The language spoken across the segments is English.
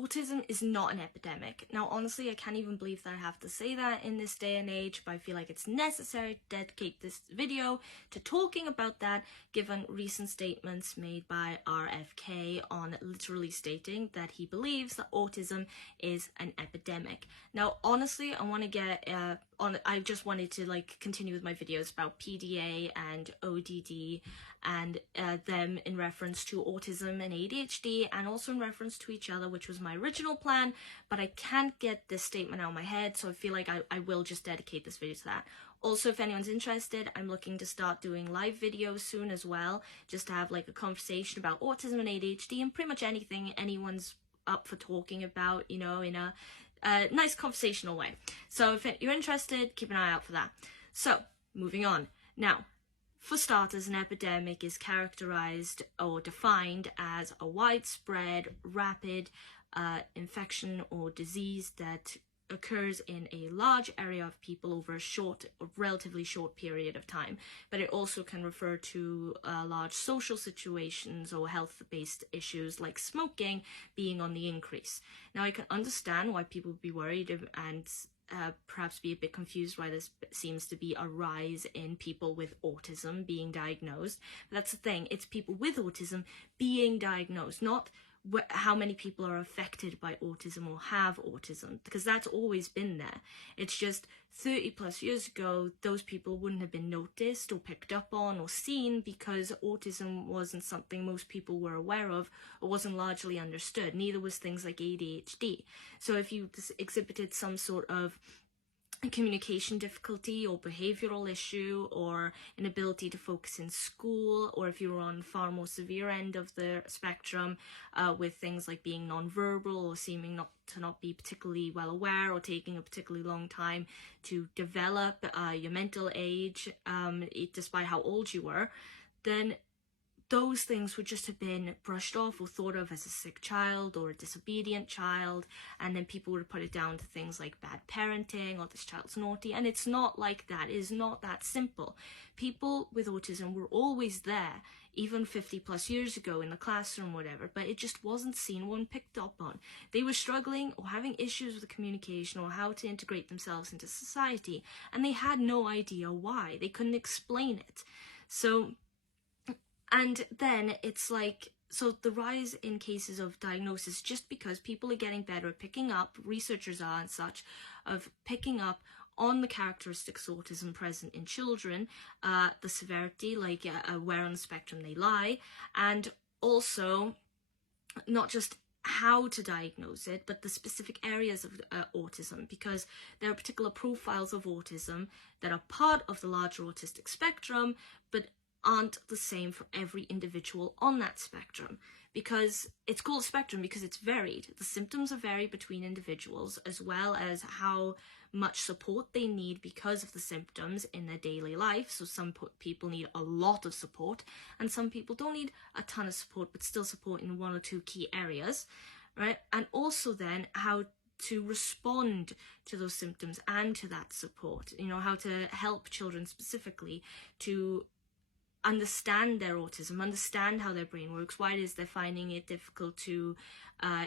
autism is not an epidemic. Now, honestly, I can't even believe that I have to say that in this day and age, but I feel like it's necessary to dedicate this video to talking about that, given recent statements made by RFK on literally stating that he believes that autism is an epidemic. Now, honestly, I want to get I just wanted to continue with my videos about PDA and ODD and them in reference to autism and ADHD, and also in reference to each other, which was my original plan, but I can't get this statement out of my head, so I feel like I will just dedicate this video to that. Also, if anyone's interested, I'm looking to start doing live videos soon as well, just to have a conversation about autism and ADHD and pretty much anything anyone's up for talking about, in a nice conversational way. So if you're interested, keep an eye out for that. So, moving on. Now, for starters, an epidemic is characterized or defined as a widespread, rapid infection or disease that occurs in a large area of people over a relatively short period of time. But it also can refer to large social situations or health-based issues like smoking being on the increase. Now, I can understand why people would be worried and perhaps be a bit confused why this seems to be a rise in people with autism being diagnosed. But that's the thing, it's people with autism being diagnosed, not how many people are affected by autism or have autism, because that's always been there. It's just 30 plus years ago, those people wouldn't have been noticed or picked up on or seen because autism wasn't something most people were aware of or wasn't largely understood. Neither was things like ADHD. So if you exhibited some sort of communication difficulty or behavioral issue or inability to focus in school, or if you were on far more severe end of the spectrum with things like being nonverbal or seeming to not be particularly well aware or taking a particularly long time to develop your mental age despite how old you were, then those things would just have been brushed off or thought of as a sick child or a disobedient child, and then people would put it down to things like bad parenting or this child's naughty, and it's not like that. It is not that simple. People with autism were always there, even 50 plus years ago in the classroom, whatever, but it just wasn't seen or picked up on. They were struggling or having issues with communication or how to integrate themselves into society, and they had no idea why. They couldn't explain it. And then it's so the rise in cases of diagnosis, just because people are getting better at picking up, researchers are and such, of picking up on the characteristics of autism present in children, the severity, where on the spectrum they lie, and also not just how to diagnose it, but the specific areas of autism, because there are particular profiles of autism that are part of the larger autistic spectrum, but aren't the same for every individual on that spectrum, because it's called a spectrum because it's varied. The symptoms are varied between individuals, as well as how much support they need because of the symptoms in their daily life. So some people need a lot of support, and some people don't need a ton of support, but still support in one or two key areas, right? And also then how to respond to those symptoms and to that support, how to help children specifically to understand their autism, understand how their brain works, why it is they're finding it difficult to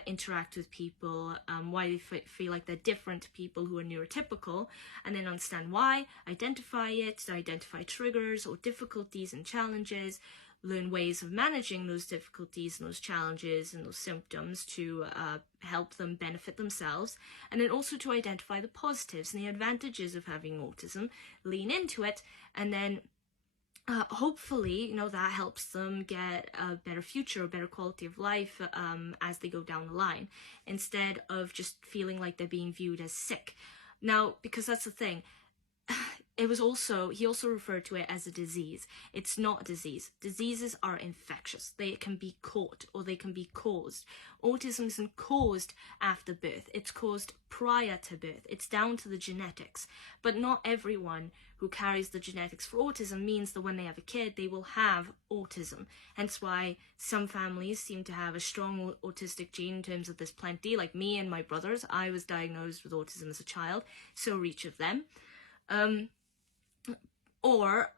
interact with people, why they feel like they're different to people who are neurotypical, and then understand why, identify it, identify triggers or difficulties and challenges, learn ways of managing those difficulties and those challenges and those symptoms to help them benefit themselves, and then also to identify the positives and the advantages of having autism, lean into it, and then hopefully, that helps them get a better future, a better quality of life as they go down the line, instead of just feeling like they're being viewed as sick. Now, because that's the thing, he also referred to it as a disease. It's not a disease. Diseases are infectious. They can be caught or they can be caused. Autism isn't caused after birth. It's caused prior to birth. It's down to the genetics. But not everyone who carries the genetics for autism means that when they have a kid, they will have autism. Hence why some families seem to have a strong autistic gene in terms of there's plenty. Like me and my brothers, I was diagnosed with autism as a child, so are each of them. Or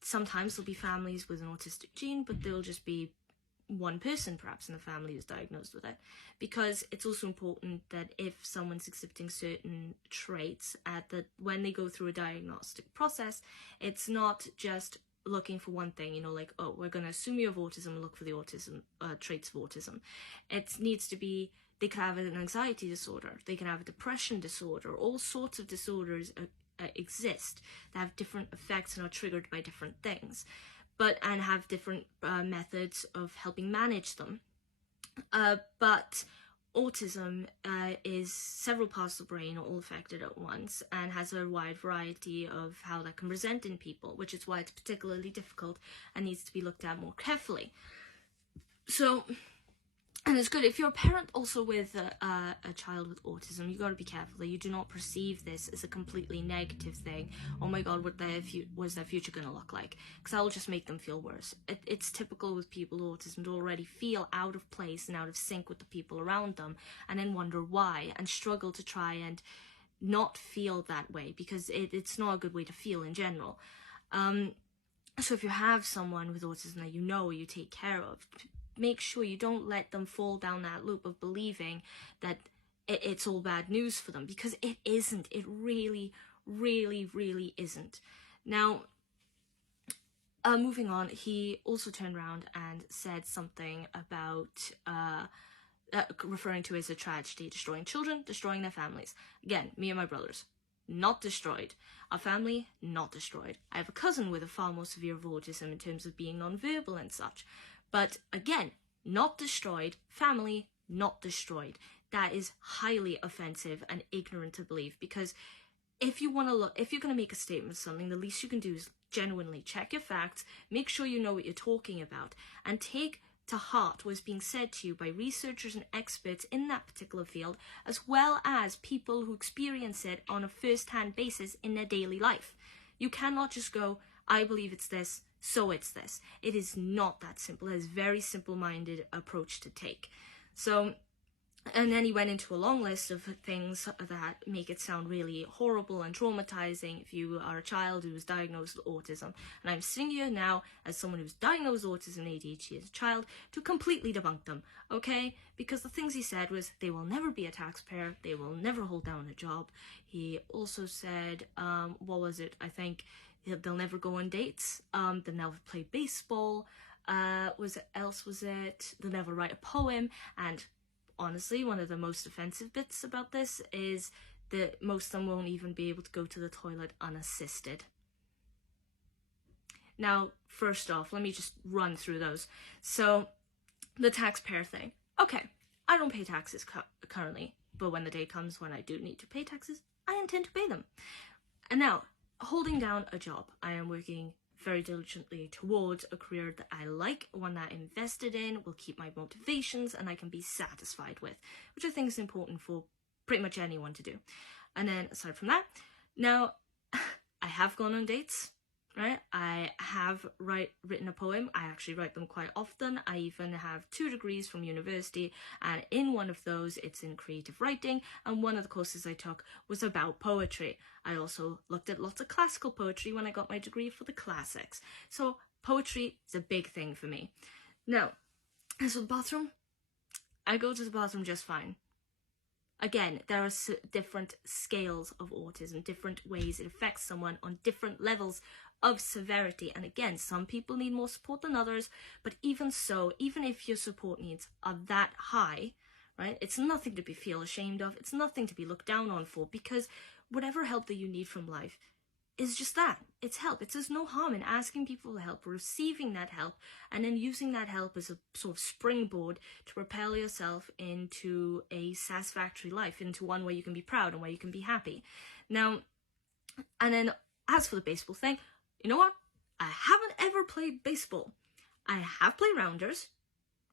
sometimes there'll be families with an autistic gene, but they'll just be one person perhaps in the family who's diagnosed with it, because it's also important that if someone's exhibiting certain traits when they go through a diagnostic process, it's not just looking for one thing, like, oh, we're going to assume you have autism and look for the autism traits of autism. It needs to be, they could have an anxiety disorder, they can have a depression disorder, all sorts of disorders exist that have different effects and are triggered by different things, and have different methods of helping manage them. But autism is several parts of the brain are all affected at once and has a wide variety of how that can present in people, which is why it's particularly difficult and needs to be looked at more carefully. So, and it's good if you're a parent also with a child with autism, you got to be careful that you do not perceive this as a completely negative thing. Oh my god, what's their future going to look like? Because that will just make them feel worse. It's typical with people with autism to already feel out of place and out of sync with the people around them, and then wonder why, and struggle to try and not feel that way, because it's not a good way to feel in general. So if you have someone with autism that you take care of, make sure you don't let them fall down that loop of believing that it's all bad news for them, because it isn't. It really, really, really isn't. Now, moving on, he also turned around and said something about referring to it as a tragedy, destroying children, destroying their families. Again, me and my brothers, not destroyed. Our family, not destroyed. I have a cousin with a far more severe autism in terms of being non-verbal and such. But again, not destroyed, family, not destroyed. That is highly offensive and ignorant to believe, because if you're going to make a statement of something, the least you can do is genuinely check your facts, make sure you know what you're talking about, and take to heart what's being said to you by researchers and experts in that particular field, as well as people who experience it on a first-hand basis in their daily life. You cannot just go, I believe it's this, so it's this. It is not that simple. It is a very simple-minded approach to take. So, and then he went into a long list of things that make it sound really horrible and traumatizing if you are a child who is diagnosed with autism. And I'm sitting here now as someone who's diagnosed with autism and ADHD as a child to completely debunk them, okay? Because the things he said was, they will never be a taxpayer, they will never hold down a job. He also said, what was it? I think they'll never go on dates, they'll never play baseball, was it? They'll never write a poem, and honestly, one of the most offensive bits about this is that most of them won't even be able to go to the toilet unassisted. Now, first off, let me just run through those. So, the taxpayer thing. Okay, I don't pay taxes currently, but when the day comes when I do need to pay taxes, I intend to pay them. And now, holding down a job. I am working very diligently towards a career that I like, one that I'm invested in, will keep my motivations, and I can be satisfied with, which I think is important for pretty much anyone to do. And then, aside from that, now, I have gone on dates, right? I have written a poem. I actually write them quite often. I even have 2 degrees from university, and in one of those, it's in creative writing, and one of the courses I took was about poetry. I also looked at lots of classical poetry when I got my degree for the classics. So poetry is a big thing for me. Now, as for the bathroom, I go to the bathroom just fine. Again, there are different scales of autism, different ways it affects someone on different levels of severity. And again, some people need more support than others, but even so, even if your support needs are that high, right, it's nothing to feel ashamed of, it's nothing to be looked down on for, because whatever help that you need from life is just that. It's help. There's no harm in asking people for help, receiving that help, and then using that help as a sort of springboard to propel yourself into a satisfactory life, into one where you can be proud and where you can be happy. Now, and then as for the baseball thing, you know what? I haven't ever played baseball. I have played Rounders,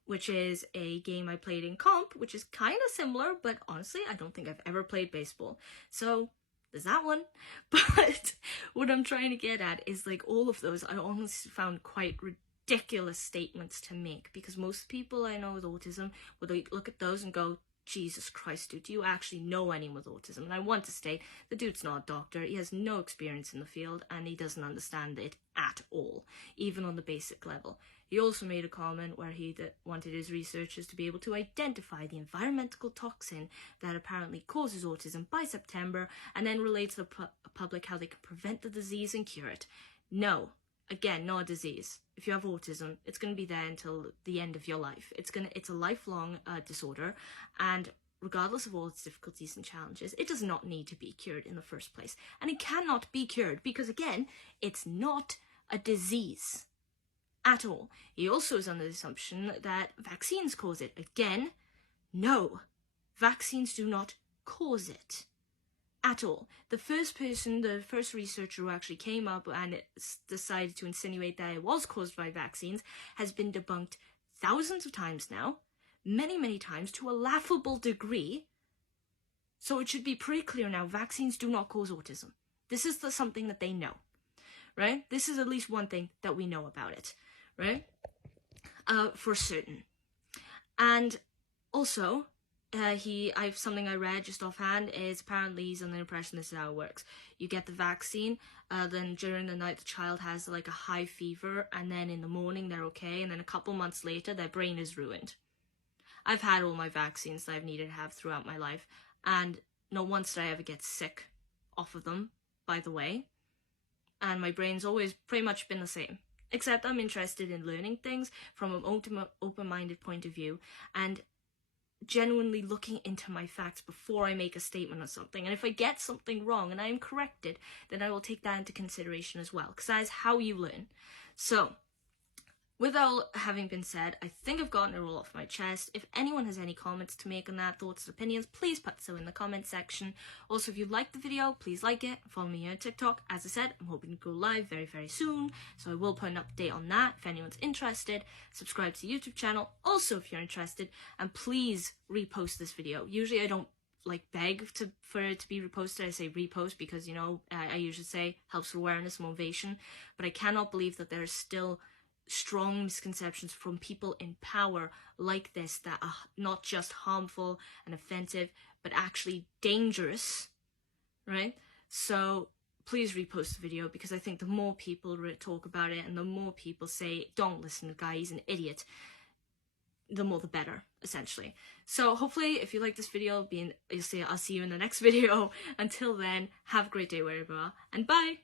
which is a game I played in comp, which is kind of similar, but honestly, I don't think I've ever played baseball. So there's that one. But what I'm trying to get at is, like, all of those I honestly found quite ridiculous statements to make, because most people I know with autism would look at those and go, Jesus Christ, dude, do you actually know anyone with autism? And I want to state, the dude's not a doctor, he has no experience in the field, and he doesn't understand it at all, even on the basic level. He also made a comment where he wanted his researchers to be able to identify the environmental toxin that apparently causes autism by September, and then relate to the public how they can prevent the disease and cure it. No, again, not a disease. If you have autism, it's going to be there until the end of your life. It's a lifelong disorder, and regardless of all its difficulties and challenges, it does not need to be cured in the first place. And it cannot be cured because, again, it's not a disease at all. He also is under the assumption that vaccines cause it. Again, no, vaccines do not cause it at all. The first researcher who actually came up and decided to insinuate that it was caused by vaccines has been debunked thousands of times now, many, many times, to a laughable degree. So it should be pretty clear now, vaccines do not cause autism. This is something that they know, right? This is at least one thing that we know about it, right? For certain. And also, something I read just offhand is apparently he's under the impression this is how it works. You get the vaccine, then during the night the child has like a high fever, and then in the morning they're okay, and then a couple months later their brain is ruined. I've had all my vaccines that I've needed to have throughout my life, and not once did I ever get sick off of them, by the way. And my brain's always pretty much been the same. Except I'm interested in learning things from an open-minded point of view, and genuinely looking into my facts before I make a statement or something. And if I get something wrong and I am corrected, then I will take that into consideration as well, because that is how you learn. So, with all having been said, I think I've gotten it all off my chest. If anyone has any comments to make on that, thoughts and opinions, please put so in the comment section. Also, if you liked the video, please like it. Follow me on TikTok. As I said, I'm hoping to go live very, very soon, so I will put an update on that if anyone's interested. Subscribe to the YouTube channel, also if you're interested, and please repost this video. Usually I don't beg for it to be reposted. I say repost because, you know, I usually say helps for awareness, motivation, but I cannot believe that there is still strong misconceptions from people in power like this that are not just harmful and offensive, but actually dangerous, right? So please repost the video, because I think the more people talk about it and the more people say, don't listen to the guy, he's an idiot, the more the better, essentially. So hopefully, if you like this video, I'll see you in the next video. Until then, have a great day wherever you are, and bye!